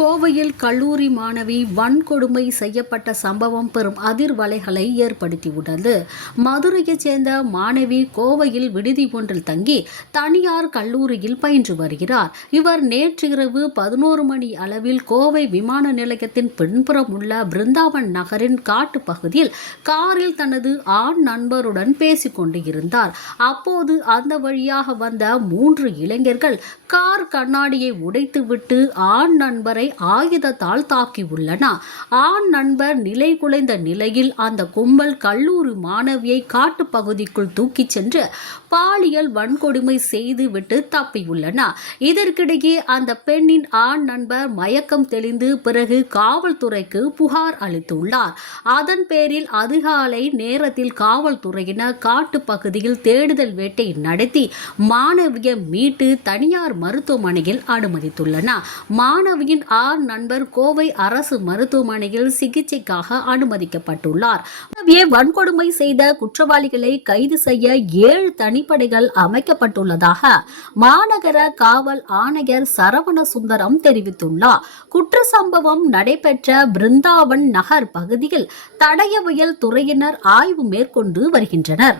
கோவையில் கல்லூரி மாணவி வன்கொடுமை செய்யப்பட்ட சம்பவம் பெரும் அதிர்வலைகளை ஏற்படுத்தியுள்ளது. மதுரையைச் சேர்ந்த மாணவி கோவையில் விடுதி ஒன்றில் தங்கி தனியார் கல்லூரியில் பயின்று வருகிறார். இவர் நேற்று இரவு பதினோரு மணி அளவில் கோவை விமான நிலையத்தின் பின்புறம் உள்ள பிருந்தாவன் நகரின் காட்டு பகுதியில் காரில் தனது ஆண் நண்பருடன் பேசிக்கொண்டு இருந்தார் அப்போது அந்த வழியாக வந்த மூன்று இளைஞர்கள் கார் கண்ணாடியை உடைத்துவிட்டு ஆண் நண்பரை ஆயுதத்தால் தாக்கியுள்ளன ஆண் நண்பர் நிலை குலைந்த நிலையில் அந்த கும்பல் கல்லூரி மாணவியை காட்டு பகுதிக்குள் தூக்கிச் சென்று பாலியல் வன்கொடுமை செய்துவிட்டு தப்பியுள்ளன? இதற்கிடையே அந்த பெண்ணின் ஆண் நண்பர் மயக்கம் தெளிந்து பிறகு காவல்துறைக்கு புகார் அளித்துள்ளார். அதன் பேரில் அதிகாலை நேரத்தில் காவல்துறையினர் காட்டு பகுதியில் தேடுதல் வேட்டை நடத்தி மாணவியை மீட்டு தனியார் மருத்துவமனையில் அனுமதித்துள்ளனர் மாணவியின் ஆர் நண்பர் கோவை அரசு மருத்துவமனையில் சிகிச்சைக்காக அனுமதிக்கப்பட்டுள்ளார்? வன்கொடுமை செய்த குற்றவாளிகளை கைது செய்ய ஏழு தனிப்படைகள் அமைக்கப்பட்டுள்ளதாக மாநகர காவல் ஆணையர் சரவண சுந்தரம் தெரிவித்துள்ளார். குற்ற சம்பவம் நடைபெற்ற பிருந்தாவன் நகர் பகுதியில் தடயவியல் துறையினர் ஆய்வு மேற்கொண்டு வருகின்றனர்.